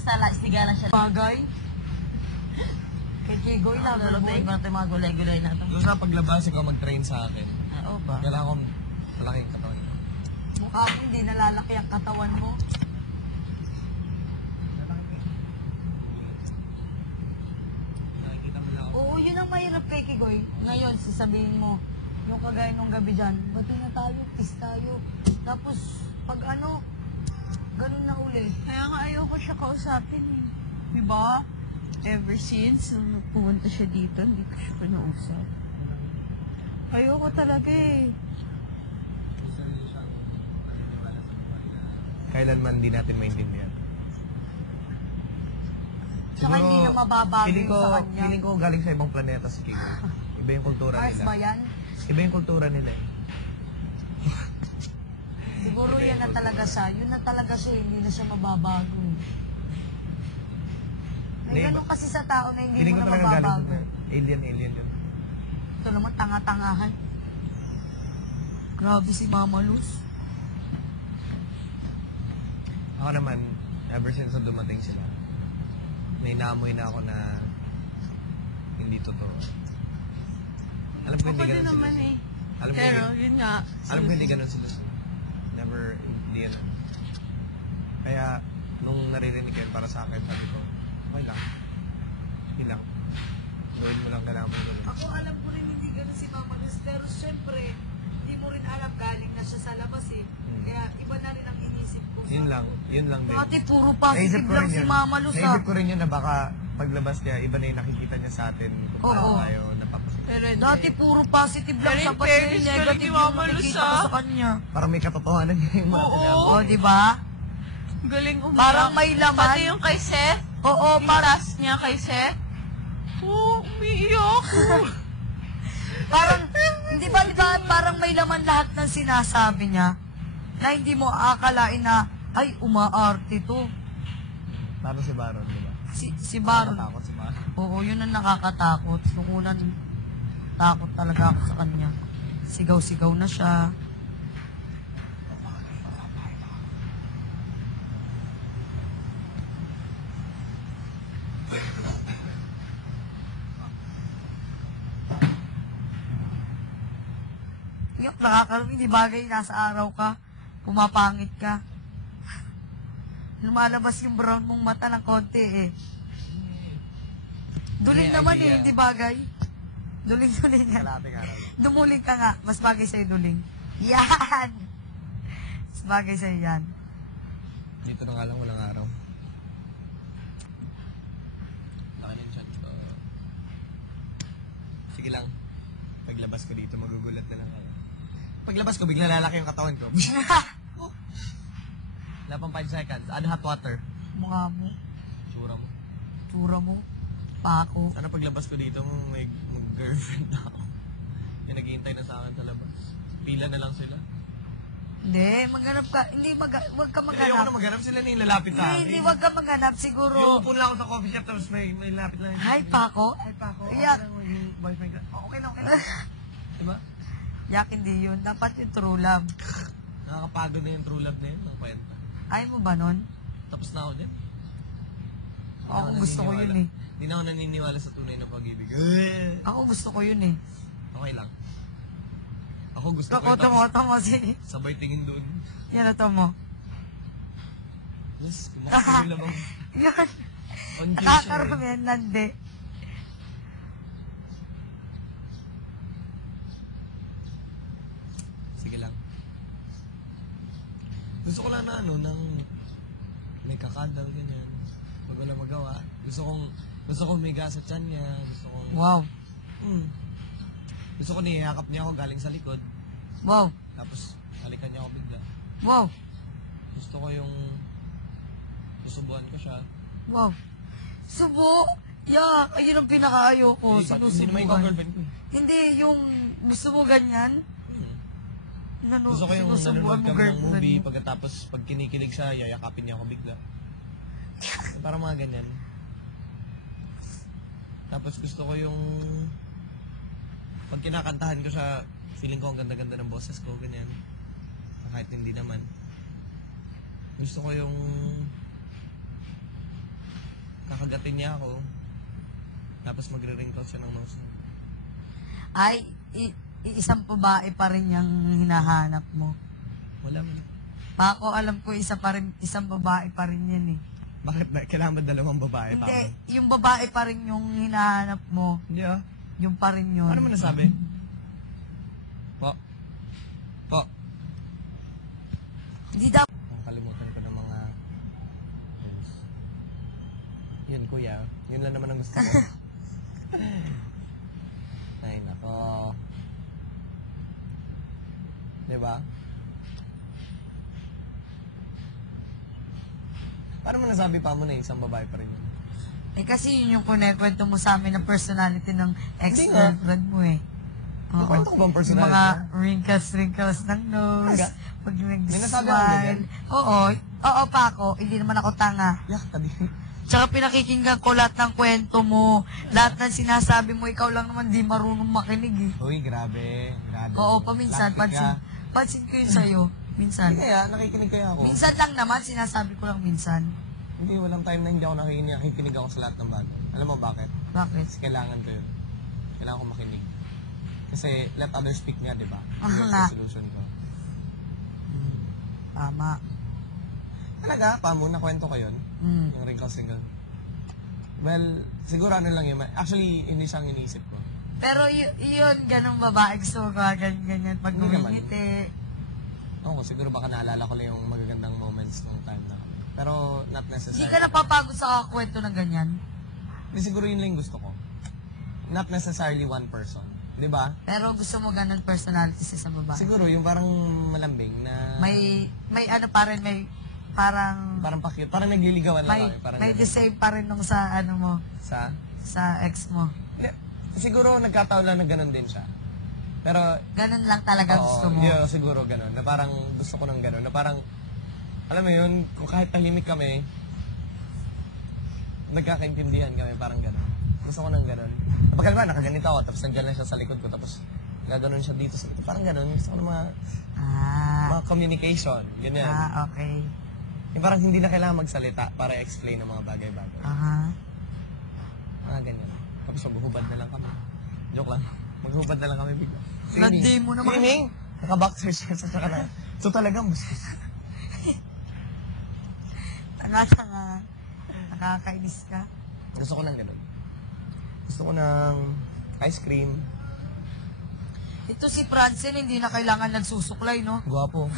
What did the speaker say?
Basta istigalan siya. Bagay. Kay Kigoy lang. Lulutuin ko na ito yung mga gulay-gulay na ito. Doon sa paglabas, ikaw mag-train sa akin. Oo ba? Kailangan kong malaking katawan. Mukha mo hindi nalalaki ang katawan mo. Nakikita mo lang ako. Oo, yun ang mahirap kay Kigoy. Ngayon, sasabihin mo, yung kagaya nung gabi dyan, bati na tayo, kiss tayo. Tapos, pag ano, ganun na uli. Kaya nga ayoko siya kausapin eh. Diba? Ever since, nung pumunta siya dito, hindi ko siya kinausap. Ayoko talaga eh. Kailanman di natin maintindihan. Saka hindi na mababago feeling ko, sa kanya. feeling ko galing sa ibang planeta si King. Iba yung kultura Mars nila. ba yan? Iba yung kultura nila eh. Siguro yan na talaga siya. Yun na talaga siya, hindi na siya mababago. May Hindi, ganun kasi sa tao na hindi Feeling mo ko na talaga galing mababago. sa alien yun. Ito naman, tanga-tangahan. Grabe si Mama Luz. Ako naman, ever since na dumating sila, may naamoy na ako na hindi totoo. Alam ko hindi Ako din ganun naman sila. eh. Alam ko Pero, hindi- yun nga. Alam ko hindi ganun sila. Never, hindi yan. Kaya, nung naririnig yan para sa akin, sabi ko, okay lang. Hindi lang. Gawin mo lang kailangan mo gawin. Ako alam ko rin hindi ganun si Mama Luz, pero syempre, hindi mo rin alam galing na siya sa labas eh. Kaya iba na rin ang inisip ko. Yun lang din. Dati puro Naisip positive ko lang rin si yun. Mama Luz ah. Naisip ko rin yun na baka paglabas niya, iba na yung nakikita niya sa atin kung paano Oo. tayo napapasok. Pero hindi. Dati puro positive lang Pero siya, in pati fairness, yung galing negative ni yung Mama Luz, nakikita ko ah. sa kanya. Parang may katotohanan niya yung mga Oo. sinabi. Oo, di ba? Galing umiyak. Parang may laman. Pati yung kay Seth. Oo, Yung parang, task niya kay Seth. Oo, umiiyak. parang, hindi ba, parang may laman lahat ng sinasabi niya na hindi mo akalain na, ay, umaarte to. Parang si Baron, di ba? Si Baron. Nakatakot si Baron. Oo, yun ang nakakatakot. Nung unan, takot talaga ako sa kanya. Sigaw-sigaw na siya. Yung nakakaroon, hindi bagay, nasa araw ka, pumapangit ka. Lumalabas yung brown mong mata ng konti eh. Duling May naman idea. eh, hindi bagay. Duling-duling yan. Kalating araw. Dumuling ka nga, mas bagay sa'yo duling. Yan! Mas bagay sa'yo yan. Dito na nga lang walang araw. Laki ng chat ko. Sige lang. Paglabas ko dito, magugulat na lang ako. Paglabas ko, bigla lalaki yung katawan ko. Wala pang 5 seconds. Ano hot water? Mukha mo, Tsura mo. tura mo, pako. Sana paglabas ko dito, may girlfriend na ako. Yung naghihintay na sa akin sa labas. Pila na lang sila. Hindi, maghanap ka. Hindi, wag ka Ayoko na maghanap. maghanap sila na yung lalapit sa akin. Hindi, wag ka maghanap. Siguro, Yung na ako sa coffee shop, tapos may lapit lang. hi, pako. Ay, pa ako. Iyak. Okay lang, maging boyfriend ka. Oh, okay na, okay na. Diba? Yak, hindi yun. Dapat yung true love. Nakakapagod na yung true love na yun, ng kwenta. Ayaw mo ba nun? Tapos na ako din. Ako gusto ko yun eh. Hindi na ako naniniwala sa tunay na pag-ibig. Ako gusto ko yun eh. Okay lang. Ako gusto ko Ako, tamo, sige. sabay tingin doon. Yan na mo. Yes, kumakasabila bang Yan. on cue siya Nakakarami eh. yan, nandi. Sige lang. Gusto ko lang na ano, nang may kakadal, ganyan. Pag wala magawa. Gusto kong miga sa tiyan niya. Gusto kong... Wow. Gusto ko niyakap niya ako galing sa likod. Wow. Tapos, halikan niya ako bigla. Wow. Gusto ko yung... Susubuan ko siya. Wow. Subo? Yak, ayun ang pinakaayo ko. Hindi naman ikaw Sinusubukan. girlfriend ko eh. Hindi, yung gusto mo ganyan. Gusto ko yung nanonood kami ng girlfriend movie, mo. pagkatapos pag kinikilig siya, yayakapin niya ako bigla. Parang mga ganyan. Tapos gusto ko yung... Pag kinakantahan ko siya, feeling ko ang ganda-ganda ng boses ko, ganyan. Kahit hindi naman. Gusto ko yung... kakagatin niya ako. Tapos magre-wrinkle siya ng nose. Ay, isang babae pa rin yung hinahanap mo. Wala man. Ako, alam ko isang babae pa rin yan eh. Bakit ba? Kailangan ba dalawang babae? Hindi, Paano? yung babae pa rin yung hinahanap mo. Hindi ah. Yung pa rin yun. Ano mo nasabi? Po. Po. Hindi daw. Nakalimutan ko ng mga... Yun, kuya. Yun lang naman ang gusto ko. Ay, nako. Diba? Paano mo nasabi pa mo na isang babae pa rin yun? Eh kasi yun yung kunekwento mo sa amin ng personality ng Hindi ex-girlfriend mo eh. Oo. Kwento ko bang personality Yung mga niya? wrinkles ng nose. Talaga? Pag May nasabi akong ganyan? nag-smile. Oo pa ako. Hindi naman ako tanga. Yak, tadi. Tsaka pinakikinggan ko lahat ng kwento mo. Lahat ng sinasabi mo, ikaw lang naman di marunong makinig eh. Uy, grabe. Grabe. Oo, paminsan. Plastic ka. Pansin ko yun sa'yo. Minsan. Hindi kaya, nakikinig kaya ako. Minsan lang naman, sinasabi ko lang minsan. Hindi, walang time na hindi ako nakikinig ako sa lahat ng bagay. Alam mo bakit? Bakit? Kasi kailangan ko yun. Kailangan ko makinig. Kasi let others speak nga, di ba? Ah, Yun nga. yung solution ko. Tama. Talaga, paano nakwento ko yun? Mm. Yung wrinkles single. Well, siguro ano lang yun. Actually, hindi siyang iniisip ko. Pero yun, ganun babae gusto ko ganyan pag Hindi naman. ngumingiti. Oo, siguro baka naalala ko lang yung magagandang moments nung time na kami. Pero not necessarily. Hindi ka napapagod sa kwento ng ganyan? Hindi, siguro yun lang yung gusto ko. Not necessarily one person. Di ba? Pero gusto mo ganun personality sa isang babae? Siguro yung parang malambing na... May ano pa rin, may parang Parang pa-cute. Parang nagliligawan lang may, kami. Parang may ganun. the same pa rin nung sa ano mo, Sa? sa ex mo. Hindi, siguro nagkataon lang na ganun din siya. Pero... Ganun lang talaga oo, gusto mo. yeah, siguro ganun. Na parang gusto ko ng ganun. Na parang... Alam mo yun, kung kahit tahimik kami, nagkakaintindihan kami, parang ganun. Gusto ko ng ganun. Kapag ba, nakaganito ako, tapos nandiyan lang siya sa likod ko, tapos gaganon siya dito sa likod. Parang ganun. Gusto ko ng mga communication. Ganyan. Okay. Yung parang hindi na kailangan magsalita para explain ng mga bagay-bagay. Aha. Mga ganyan. Tapos maghuhubad na lang kami. Joke lang. Maghuhubad na lang kami bigla. Nandi mo naman. Swimming! Naka-boxer shorts at saka na. So talagang bustos. Tanga-tanga. Nakakainis ka. Gusto ko ng ganun. Gusto ko ng ice cream. Ito si Francine, hindi na kailangan nagsusuklay, no? Guwapo.